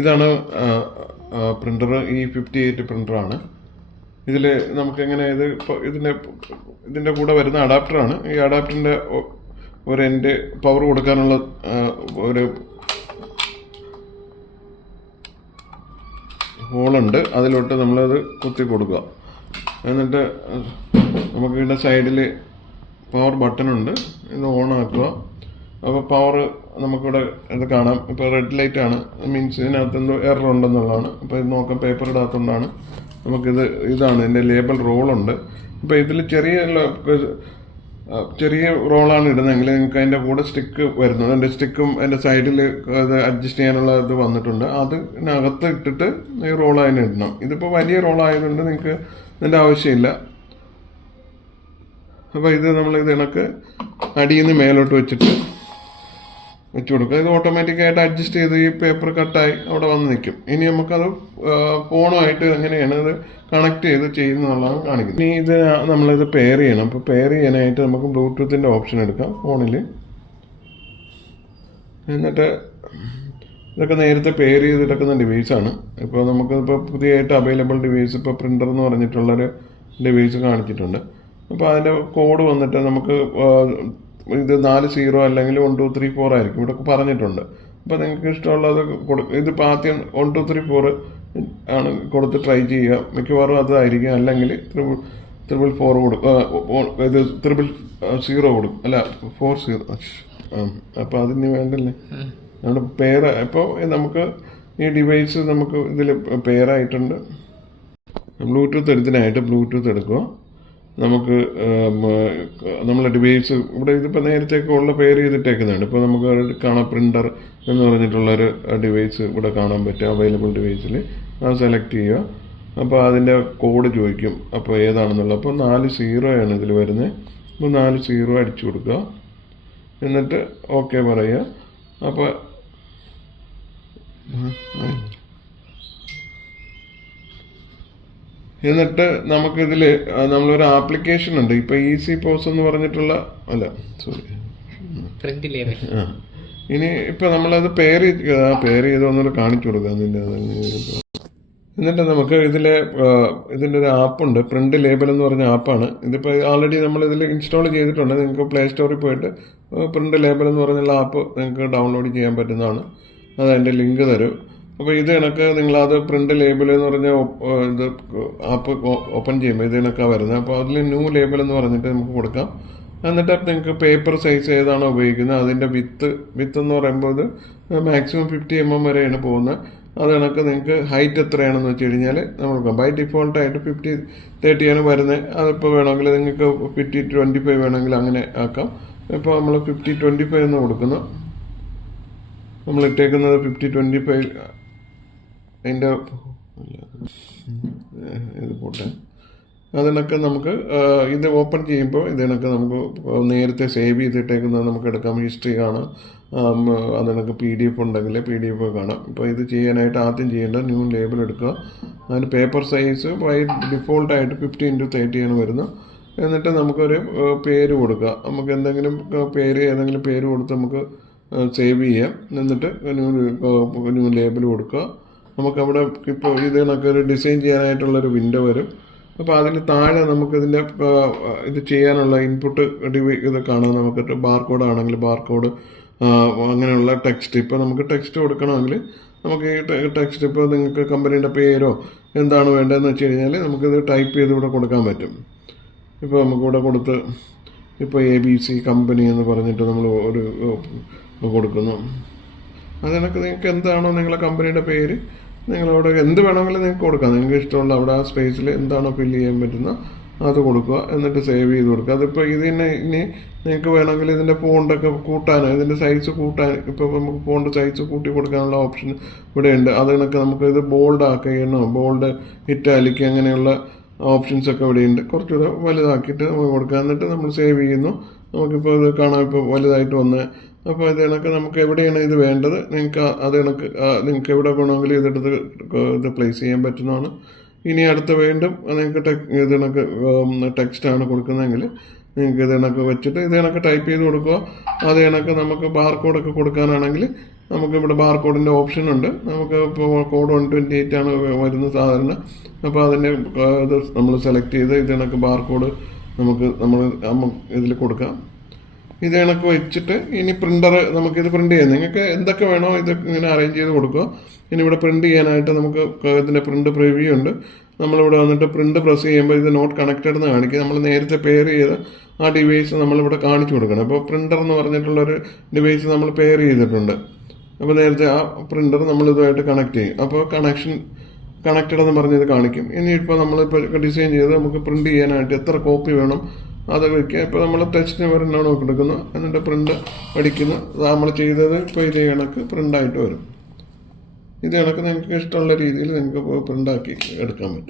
ഇതാണ് printer. E58 പ്രിൻ്ററാണ്. ഇതിൽ നമുക്കെങ്ങനെ ഇപ്പോൾ ഇതിൻ്റെ കൂടെ വരുന്ന അഡാപ്റ്ററാണ്. ഈ അഡാപ്റ്ററിൻ്റെ ഒരു എൻഡ് പവർ കൊടുക്കാനുള്ള ഒരു ഹോളുണ്ട്. അതിലോട്ട് നമ്മളത് കുത്തി കൊടുക്കുക. എന്നിട്ട് നമുക്ക് ഇതിൻ്റെ സൈഡിൽ പവർ ബട്ടണുണ്ട്. ഇത് ഓൺ ആക്കുക. അപ്പോൾ പവർ നമുക്കിവിടെ ഇത് കാണാം. ഇപ്പോൾ റെഡ് ലൈറ്റ് ആണ്, മീൻസ് ഇതിനകത്ത് എന്തോ എറർ ഉണ്ടെന്നുള്ളതാണ്. അപ്പോൾ ഇത് നോക്കാം, പേപ്പർ ഇടാത്തതുകൊണ്ടാണ്. ഇതാണ് ഇതിൻ്റെ ലേബൽ റോളുണ്ട്. ഇപ്പോൾ ഇതിൽ ചെറിയ റോളാണ് ഇടുന്നതെങ്കിൽ നിങ്ങൾക്ക് അതിൻ്റെ കൂടെ സ്റ്റിക്ക് വരുന്നുണ്ട്. അതിൻ്റെ സ്റ്റിക്കും അതിൻ്റെ സൈഡിൽ അത് അഡ്ജസ്റ്റ് ചെയ്യാനുള്ള ഇത് വന്നിട്ടുണ്ട്. അതിനകത്ത് ഇട്ടിട്ട് ഈ റോൾ അതിന് ഇടണം. ഇതിപ്പോൾ വലിയ റോളായതുകൊണ്ട് നിങ്ങൾക്ക് ഇതിൻ്റെ ആവശ്യമില്ല. അപ്പോൾ ഇത് കണക്ക് അടിയിൽ നിന്ന് മേലോട്ട് വെച്ച് കൊടുക്കുക. ഇത് ഓട്ടോമാറ്റിക്കായിട്ട് അഡ്ജസ്റ്റ് ചെയ്ത് ഈ പേപ്പർ കട്ടായി അവിടെ വന്ന് നിൽക്കും. ഇനി നമുക്കത് ഫോണുമായിട്ട് എങ്ങനെയാണ് ഇത് കണക്ട് ചെയ്ത് ചെയ്യുന്നതെന്നുള്ളതാണ് കാണിക്കുന്നത്. ഇനി നമ്മളിത് പെയർ ചെയ്യണം. അപ്പോൾ പെയർ ചെയ്യാനായിട്ട് നമുക്ക് ബ്ലൂടൂത്തിൻ്റെ ഓപ്ഷൻ എടുക്കാം ഫോണിൽ. എന്നിട്ട് ഇതൊക്കെ നേരത്തെ പെയർ ചെയ്തിട്ടൊക്കുന്ന ഡിവൈസാണ്. ഇപ്പോൾ നമുക്കിപ്പോൾ പുതിയതായിട്ട് അവൈലബിൾ ഡിവൈസ് ഇപ്പോൾ പ്രിൻ്റർ എന്ന് പറഞ്ഞിട്ടുള്ളൊരു ഡിവൈസ് കാണിച്ചിട്ടുണ്ട്. അപ്പോൾ അതിൻ്റെ കോഡ് വന്നിട്ട് നമുക്ക് ഇത് 40 അല്ലെങ്കിൽ 1 2 3 4 ആയിരിക്കും ഇവിടെ പറഞ്ഞിട്ടുണ്ട്. അപ്പോൾ നിങ്ങൾക്ക് ഇഷ്ടമുള്ളത് ഇതിപ്പോൾ ആദ്യം 1 2 3 4 ആണ് കൊടുത്ത് ട്രൈ ചെയ്യുക. മിക്കവാറും അതായിരിക്കും. അല്ലെങ്കിൽ 444 കൊടുക്കും. ഇത് 000 കൊടുക്കും. അല്ല 40. അപ്പോൾ അതിന് വേണ്ടല്ലേ നമ്മുടെ പെയർ. അപ്പോൾ നമുക്ക് ഈ ഡിവൈസ് നമുക്ക് ഇതിൽ പെയറായിട്ടുണ്ട്. ബ്ലൂടൂത്ത് എടുക്കുക. നമുക്ക് നമ്മളെ ഡിവൈസ് ഇവിടെ ഇതിപ്പോൾ നേരത്തെയൊക്കെ ഉള്ള പെയർ ചെയ്തിട്ടേക്കുന്നതാണ്. ഇപ്പോൾ നമുക്ക് കാണാം പ്രിൻ്റർ എന്ന് പറഞ്ഞിട്ടുള്ളൊരു ഡിവൈസ് ഇവിടെ കാണാൻ പറ്റും. അവൈലബിൾ ഡിവൈസിൽ അത് സെലക്ട് ചെയ്യുക. അപ്പോൾ അതിൻ്റെ കോഡ് ചോദിക്കും. അപ്പോൾ ഏതാണെന്നുള്ളത്. അപ്പോൾ 40 ഇതിൽ വരുന്നത്. അപ്പോൾ 40 അടിച്ചു കൊടുക്കുക. എന്നിട്ട് ഓക്കെ പറയുക. അപ്പോൾ എന്നിട്ട് നമുക്കിതിൽ നമ്മളൊരു ആപ്ലിക്കേഷൻ ഉണ്ട്. ഇപ്പോൾ ഈസി പോസ് എന്ന് പറഞ്ഞിട്ടുള്ള ഇനി ഇപ്പോൾ നമ്മളത് പെയർ ചെയ്ത് ഒന്നുകൂടെ കാണിച്ചു കൊടുക്കുക. എന്നിട്ട് നമുക്ക് ഇതിൻ്റെ ഒരു ആപ്പുണ്ട്, പ്രിൻ്റ് ലേബൽ എന്ന് പറഞ്ഞ ആപ്പാണ്. ഇതിപ്പോൾ ആൾറെഡി നമ്മളിതിൽ ഇൻസ്റ്റാൾ ചെയ്തിട്ടുണ്ട്. നിങ്ങൾക്ക് പ്ലേ സ്റ്റോറിൽ പോയിട്ട് പ്രിൻ്റ് ലേബൽ എന്ന് പറഞ്ഞുള്ള ആപ്പ് നിങ്ങൾക്ക് ഡൗൺലോഡ് ചെയ്യാൻ പറ്റുന്നതാണ്. അത് അതിൻ്റെ ലിങ്ക് തരും. അപ്പോൾ നിങ്ങളത് പ്രിൻ്റ് ലേബൽ എന്ന് പറഞ്ഞ ഇത് ആപ്പ് ഓപ്പൺ ചെയ്യുമ്പോൾ കണക്കാണ് വരുന്നത്. അപ്പോൾ അതിൽ ന്യൂ ലേബൽ എന്ന് പറഞ്ഞിട്ട് നമുക്ക് കൊടുക്കാം. എന്നിട്ട് നിങ്ങൾക്ക് പേപ്പർ സൈസ് ഏതാണോ ഉപയോഗിക്കുന്നത് അതിൻ്റെ വിത്ത് എന്ന് പറയുമ്പോൾ ഇത് മാക്സിമം 50 mm വരെയാണ് പോകുന്നത്. അത് കണക്ക് നിങ്ങൾക്ക് ഹൈറ്റ് എത്രയാണെന്ന് വെച്ച് കഴിഞ്ഞാൽ നമ്മൾ ബൈ ഡിഫോൾട്ടായിട്ട് 50-30 ആണ് വരുന്നത്. അതിപ്പോൾ വേണമെങ്കിൽ നിങ്ങൾക്ക് 50-25 വേണമെങ്കിൽ അങ്ങനെ ആക്കാം. ഇപ്പോൾ നമ്മൾ 50-25 എന്ന് കൊടുക്കുന്നു. നമ്മൾ ഇട്ടേക്കുന്നത് 50-25. അതിൻ്റെ ഇത് പോട്ടെ. അതിനൊക്കെ നമുക്ക് ഇത് ഓപ്പൺ ചെയ്യുമ്പോൾ നമുക്ക് നേരത്തെ സേവ് ചെയ്തിട്ടേക്കുന്നത് നമുക്ക് എടുക്കാം. ഹിസ്റ്ററി കാണാം. അതിനൊക്കെ PDF ഉണ്ടെങ്കിൽ PDF കാണാം. ഇപ്പോൾ ഇത് ചെയ്യാനായിട്ട് ആദ്യം ചെയ്യേണ്ടത് ന്യൂ ലേബൽ എടുക്കുക. അതിന് പേപ്പർ സൈസ് ബൈ ഡിഫോൾട്ടായിട്ട് 50x30 ആണ് വരുന്നത്. എന്നിട്ട് നമുക്കൊരു പേര് കൊടുക്കുക. നമുക്ക് ഏതെങ്കിലും പേര് കൊടുത്ത് നമുക്ക് സേവ് ചെയ്യാം. എന്നിട്ട് ന്യൂ ലേബൽ കൊടുക്കുക. നമുക്കവിടെ ഇപ്പോൾ ഒരു ഡിസൈൻ ചെയ്യാനായിട്ടുള്ളൊരു വിൻഡോ വരും. അപ്പോൾ അതിന് താഴെ നമുക്കിതിൻ്റെ ഇത് ചെയ്യാനുള്ള ഇൻപുട്ട് ഇത് കാണാം. നമുക്ക് ബാർകോഡ് ആണെങ്കിൽ ബാർകോഡ്, അങ്ങനെയുള്ള ടെക്സ്റ്റ്. ഇപ്പോൾ നമുക്ക് ടെക്സ്റ്റ് കൊടുക്കണമെങ്കിൽ നമുക്ക് ഈ ടെക്സ്റ്റ് ഇപ്പോൾ നിങ്ങൾക്ക് കമ്പനിയുടെ പേരോ എന്താണ് വേണ്ടതെന്ന് വെച്ച് കഴിഞ്ഞാൽ നമുക്കിത് ടൈപ്പ് ചെയ്ത് ഇവിടെ കൊടുക്കാൻ പറ്റും. ഇപ്പോൾ നമുക്കിവിടെ കൊടുത്ത് ഇപ്പോൾ ABC കമ്പനി എന്ന് പറഞ്ഞിട്ട് നമ്മൾ ഒരു കൊടുക്കുന്നു. അതിനൊക്കെ നിങ്ങൾക്ക് എന്താണോ നിങ്ങളുടെ കമ്പനിയുടെ പേര് നിങ്ങളവിടെ എന്ത് വേണമെങ്കിലും നിങ്ങൾക്ക് കൊടുക്കാം. നിങ്ങൾക്ക് ഇഷ്ടമുള്ള അവിടെ ആ സ്പേസിൽ എന്താണോ ഫില്ല് ചെയ്യാൻ പറ്റുന്ന അത് കൊടുക്കുക. എന്നിട്ട് സേവ് ചെയ്ത് കൊടുക്കുക. അതിപ്പോൾ ഇനി നിങ്ങൾക്ക് വേണമെങ്കിൽ ഇതിൻ്റെ ഫോണ്ടൊക്കെ ഇതിൻ്റെ സൈസ് കൂട്ടാൻ ഇപ്പോൾ നമുക്ക് ഫോണ്ട് സൈസ് കൂട്ടി കൊടുക്കാനുള്ള ഓപ്ഷൻ ഇവിടെ ഉണ്ട്. അത് കണക്ക് നമുക്ക് ഇത് ബോൾഡ് ആക്കുകയാണോ, ബോൾഡ്, ഇറ്റാലിക്, അങ്ങനെയുള്ള ഓപ്ഷൻസൊക്കെ ഇവിടെയുണ്ട്. കുറച്ചുകൂടെ വലുതാക്കിയിട്ട് നമുക്ക് കൊടുക്കുക. എന്നിട്ട് നമ്മൾ സേവ് ചെയ്യുന്നു. നമുക്കിപ്പോൾ ഇത് കാണാം, ഇപ്പോൾ വലുതായിട്ട് വന്ന്. അപ്പോൾ ഇത് കണക്ക് നമുക്ക് എവിടെയാണ് ഇത് വേണ്ടത് നിങ്ങൾക്ക് എവിടെ വേണമെങ്കിൽ ഇത് പ്ലേസ് ചെയ്യാൻ പറ്റുന്നതാണ്. ഇനി അടുത്ത വീണ്ടും നിങ്ങൾക്ക് ടെക്സ്റ്റാണ് കൊടുക്കുന്നതെങ്കിൽ നിങ്ങൾക്ക് ഇത് കണക്ക് വെച്ചിട്ട് ഇത് കണക്ക് ടൈപ്പ് ചെയ്ത് കൊടുക്കുക. അത് കണക്ക് നമുക്ക് ബാർകോഡൊക്കെ കൊടുക്കാനാണെങ്കിൽ നമുക്കിവിടെ ബാർകോഡിൻ്റെ ഓപ്ഷൻ ഉണ്ട്. നമുക്ക് ഇപ്പോൾ കോഡ് 128 ആണ് വരുന്നത് സാധാരണ. അപ്പോൾ അതിൻ്റെ ഇത് നമ്മൾ സെലക്ട് ചെയ്ത് ഇത് കണക്ക് ബാർകോഡ് നമ്മൾ ഇതിൽ കൊടുക്കാം. ഇത് കണക്ക് വെച്ചിട്ട് ഇനി പ്രിൻ്റർ നമുക്കിത് പ്രിൻ്റ് ചെയ്യാം. നിങ്ങൾക്ക് എന്തൊക്കെ വേണോ ഇത് ഇങ്ങനെ അറേഞ്ച് ചെയ്ത് കൊടുക്കുക. ഇനി ഇവിടെ പ്രിൻ്റ് ചെയ്യാനായിട്ട് നമുക്ക് ഇതിൻ്റെ പ്രിൻ്റ് പ്രിവ്യൂ ഉണ്ട്. നമ്മളിവിടെ വന്നിട്ട് പ്രിൻ്റ് പ്രസ് ചെയ്യുമ്പോൾ ഇത് നോട്ട് കണക്റ്റഡ് എന്ന് കാണിക്കും. നമ്മൾ നേരത്തെ പെയർ ചെയ്ത് ആ ഡിവൈസ് നമ്മളിവിടെ കാണിച്ചു കൊടുക്കണം. അപ്പോൾ പ്രിൻ്റർ എന്ന് പറഞ്ഞിട്ടുള്ളൊരു ഡിവൈസ് നമ്മൾ പെയർ ചെയ്തിട്ടുണ്ട്. അപ്പോൾ നേരത്തെ ആ പ്രിൻ്റർ നമ്മൾ ഇതുമായിട്ട് കണക്ട് ചെയ്യും. അപ്പോൾ കണക്റ്റഡ് എന്ന് പറഞ്ഞത് കാണിക്കും. ഇനിയിപ്പോൾ നമ്മളിപ്പോൾ ഡിസൈൻ ചെയ്ത് നമുക്ക് പ്രിൻ്റ് ചെയ്യാനായിട്ട് എത്ര കോപ്പി വേണം അത് വയ്ക്കുക. ഇപ്പോൾ നമ്മൾ ടെക്സ്റ്റ് ഒരെണ്ണമാണ് എടുക്കുന്നത്, എന്നിട്ട് പ്രിൻ്റ് അടിക്കുന്നു. നമ്മൾ ചെയ്തത് ഇപ്പോൾ ഇതേ കണക്ക് പ്രിൻ്റായിട്ട് വരും. ഇത് കണക്ക് നിങ്ങൾക്ക് ഇഷ്ടമുള്ള രീതിയിൽ നിങ്ങൾക്ക് പ്രിൻ്റാക്കി എടുക്കാൻ പറ്റും.